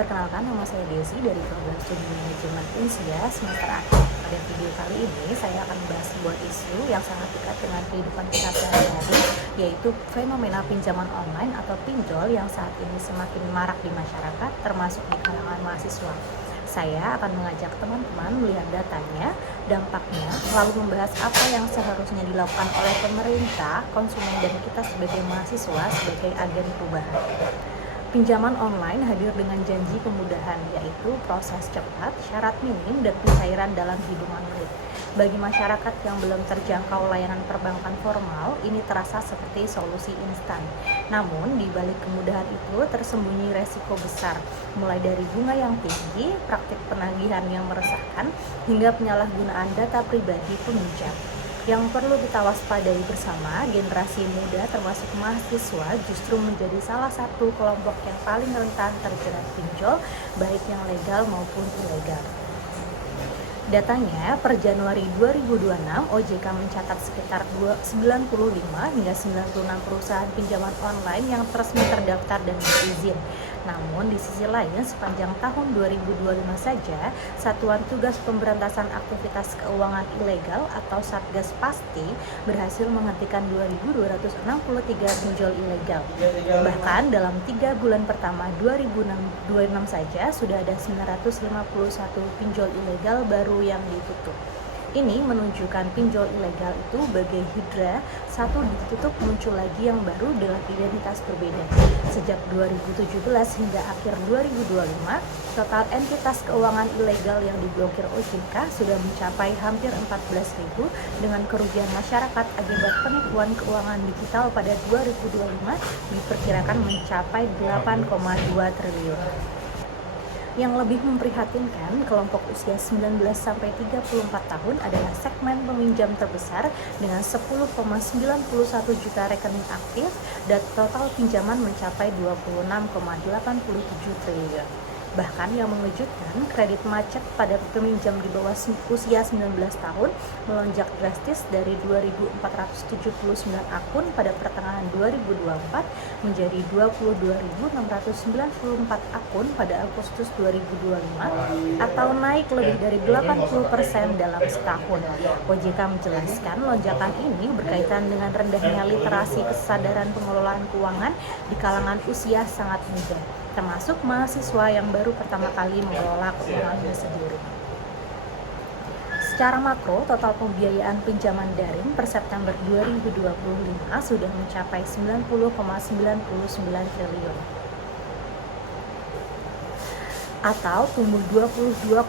Perkenalkan, nama saya Desi dari program studi manajemen Unsia semester akhir. Pada video kali ini, saya akan membahas sebuah isu yang sangat dekat dengan kehidupan kita sehari-hari, yaitu fenomena pinjaman online atau pinjol yang saat ini semakin marak di masyarakat, termasuk di kalangan mahasiswa. Saya akan mengajak teman-teman melihat datanya, dampaknya, lalu membahas apa yang seharusnya dilakukan oleh pemerintah, konsumen, dan kita sebagai mahasiswa sebagai agen perubahan. Pinjaman online hadir dengan janji kemudahan, yaitu proses cepat, syarat minim, dan pencairan dalam hitungan menit. Bagi masyarakat yang belum terjangkau layanan perbankan formal, ini terasa seperti solusi instan. Namun, di balik kemudahan itu tersembunyi resiko besar, mulai dari bunga yang tinggi, praktik penagihan yang meresahkan, hingga penyalahgunaan data pribadi peminjam. Yang perlu kita waspadai bersama, generasi muda termasuk mahasiswa justru menjadi salah satu kelompok yang paling rentan terjerat pinjol, baik yang legal maupun ilegal. Datanya, per Januari 2026, OJK mencatat sekitar 95 hingga 96 perusahaan pinjaman online yang resmi terdaftar dan berizin. Namun, di sisi lain, sepanjang tahun 2025 saja, Satuan Tugas Pemberantasan Aktivitas Keuangan Ilegal atau Satgas Pasti berhasil menghentikan 2.263 pinjol ilegal. Bahkan, dalam 3 bulan pertama 2026 saja, sudah ada 951 pinjol ilegal baru yang ditutup. Ini menunjukkan pinjol ilegal itu bagai hidra, satu ditutup muncul lagi yang baru dengan identitas berbeda. Sejak 2017 hingga akhir 2025, total entitas keuangan ilegal yang diblokir OJK sudah mencapai hampir 14.000 dengan kerugian masyarakat akibat penipuan keuangan digital pada 2025 diperkirakan mencapai 8,2 triliun. Yang lebih memprihatinkan, kelompok usia 19-34 tahun adalah segmen peminjam terbesar dengan 10,91 juta rekening aktif dan total pinjaman mencapai 26,87 triliun. Bahkan yang mengejutkan, kredit macet pada peminjam di bawah usia 19 tahun melonjak drastis dari 2.479 akun pada pertengahan 2024 menjadi 22.694 akun pada Agustus 2025 atau naik lebih dari 80% dalam setahun. OJK menjelaskan lonjakan ini berkaitan dengan rendahnya literasi kesadaran pengelolaan keuangan di kalangan usia sangat muda, termasuk mahasiswa yang baru pertama kali mengelola keuangannya sendiri. Secara makro, total pembiayaan pinjaman daring per September 2025 sudah mencapai 90,99 triliun atau tumbuh 22,16%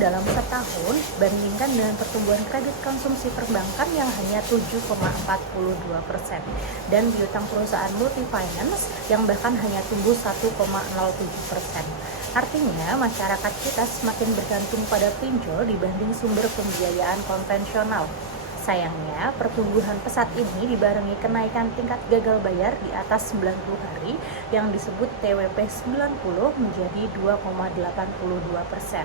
dalam setahun bandingkan dengan pertumbuhan kredit konsumsi perbankan yang hanya 7,42% dan piutang perusahaan multifinance yang bahkan hanya tumbuh 1,07%. Artinya, masyarakat kita semakin bergantung pada pinjol dibanding sumber pembiayaan konvensional. Sayangnya, pertumbuhan pesat ini dibarengi kenaikan tingkat gagal bayar di atas 90 hari yang disebut TWP 90 menjadi 2,82%.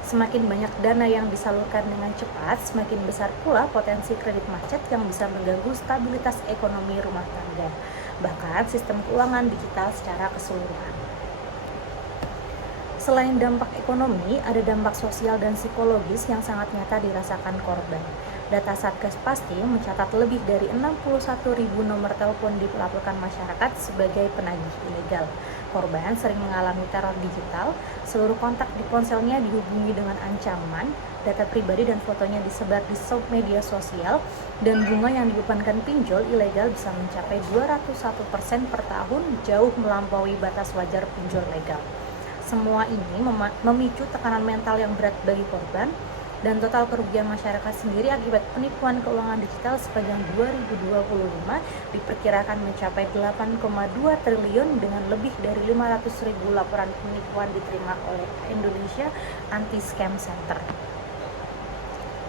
Semakin banyak dana yang disalurkan dengan cepat, semakin besar pula potensi kredit macet yang bisa mengganggu stabilitas ekonomi rumah tangga, bahkan sistem keuangan digital secara keseluruhan. Selain dampak ekonomi, ada dampak sosial dan psikologis yang sangat nyata dirasakan korban. Data Satgas Pasti mencatat lebih dari 61.000 nomor telepon dilaporkan masyarakat sebagai penagih ilegal. Korban sering mengalami teror digital, seluruh kontak di ponselnya dihubungi dengan ancaman, data pribadi dan fotonya disebar di media sosial, dan bunga yang dibebankan pinjol ilegal bisa mencapai 201% per tahun, jauh melampaui batas wajar pinjol legal. Semua ini memicu tekanan mental yang berat bagi korban, dan total kerugian masyarakat sendiri akibat penipuan keuangan digital sepanjang 2025 diperkirakan mencapai 8,2 triliun dengan lebih dari 500.000 laporan penipuan diterima oleh Indonesia Anti-Scam Center.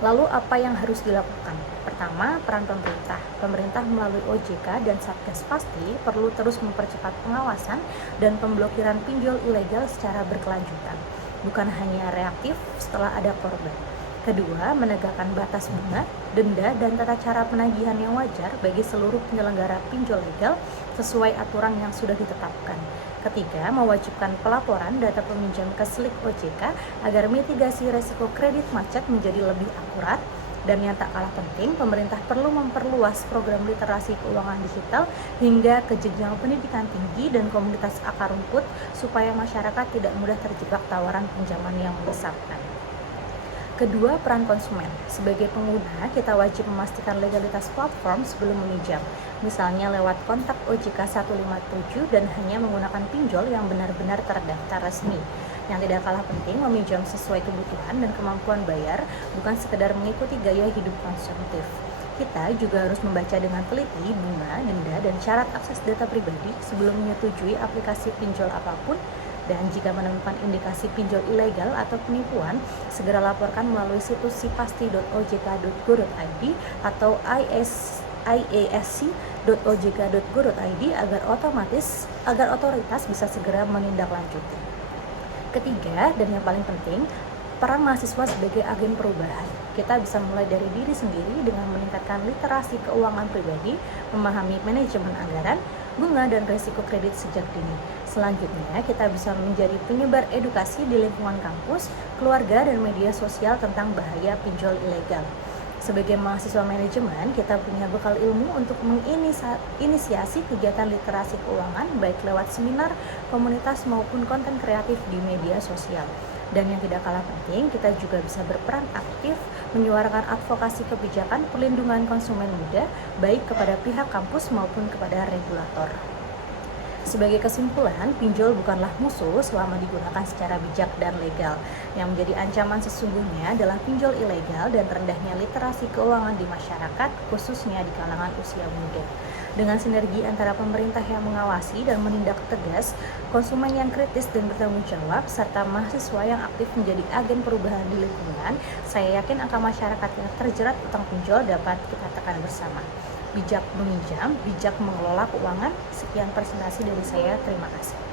Lalu apa yang harus dilakukan? Pertama, peran pemerintah. Pemerintah melalui OJK dan Satgas Pasti perlu terus mempercepat pengawasan dan pemblokiran pinjol ilegal secara berkelanjutan, bukan hanya reaktif setelah ada korban. Kedua, menegakkan batas bunga, denda, dan tata cara penagihan yang wajar bagi seluruh penyelenggara pinjol legal sesuai aturan yang sudah ditetapkan. Ketiga, mewajibkan pelaporan data peminjam ke Slik OJK agar mitigasi resiko kredit macet menjadi lebih akurat. Dan yang tak kalah penting, pemerintah perlu memperluas program literasi keuangan digital hingga ke jenjang pendidikan tinggi dan komunitas akar rumput supaya masyarakat tidak mudah terjebak tawaran pinjaman yang menyesatkan. Kedua, peran konsumen. Sebagai pengguna, kita wajib memastikan legalitas platform sebelum meminjam. Misalnya lewat kontak OJK 157 dan hanya menggunakan pinjol yang benar-benar terdaftar resmi. Yang tidak kalah penting, meminjam sesuai kebutuhan dan kemampuan bayar, bukan sekedar mengikuti gaya hidup konsumtif. Kita juga harus membaca dengan teliti bunga, denda, dan syarat akses data pribadi sebelum menyetujui aplikasi pinjol apapun. Dan jika menemukan indikasi pinjol ilegal atau penipuan, segera laporkan melalui situs sipasti.ojk.go.id atau iasc.ojk.go.id agar otoritas bisa segera menindaklanjuti. Ketiga, dan yang paling penting, peran mahasiswa sebagai agen perubahan. Kita bisa mulai dari diri sendiri dengan meningkatkan literasi keuangan pribadi, memahami manajemen anggaran, bunga, dan risiko kredit sejak dini. Selanjutnya, kita bisa menjadi penyebar edukasi di lingkungan kampus, keluarga, dan media sosial tentang bahaya pinjol ilegal. Sebagai mahasiswa manajemen, kita punya bekal ilmu untuk menginisiasi kegiatan literasi keuangan baik lewat seminar, komunitas, maupun konten kreatif di media sosial. Dan yang tidak kalah penting, kita juga bisa berperan aktif menyuarakan advokasi kebijakan perlindungan konsumen muda baik kepada pihak kampus maupun kepada regulator. Sebagai kesimpulan, pinjol bukanlah musuh selama digunakan secara bijak dan legal. Yang menjadi ancaman sesungguhnya adalah pinjol ilegal dan rendahnya literasi keuangan di masyarakat, khususnya di kalangan usia muda. Dengan sinergi antara pemerintah yang mengawasi dan menindak tegas, konsumen yang kritis dan bertanggung jawab, serta mahasiswa yang aktif menjadi agen perubahan di lingkungan, saya yakin angka masyarakat yang terjerat utang pinjol dapat kita tekan bersama. Bijak meminjam, bijak mengelola keuangan. Sekian presentasi dari saya, terima kasih.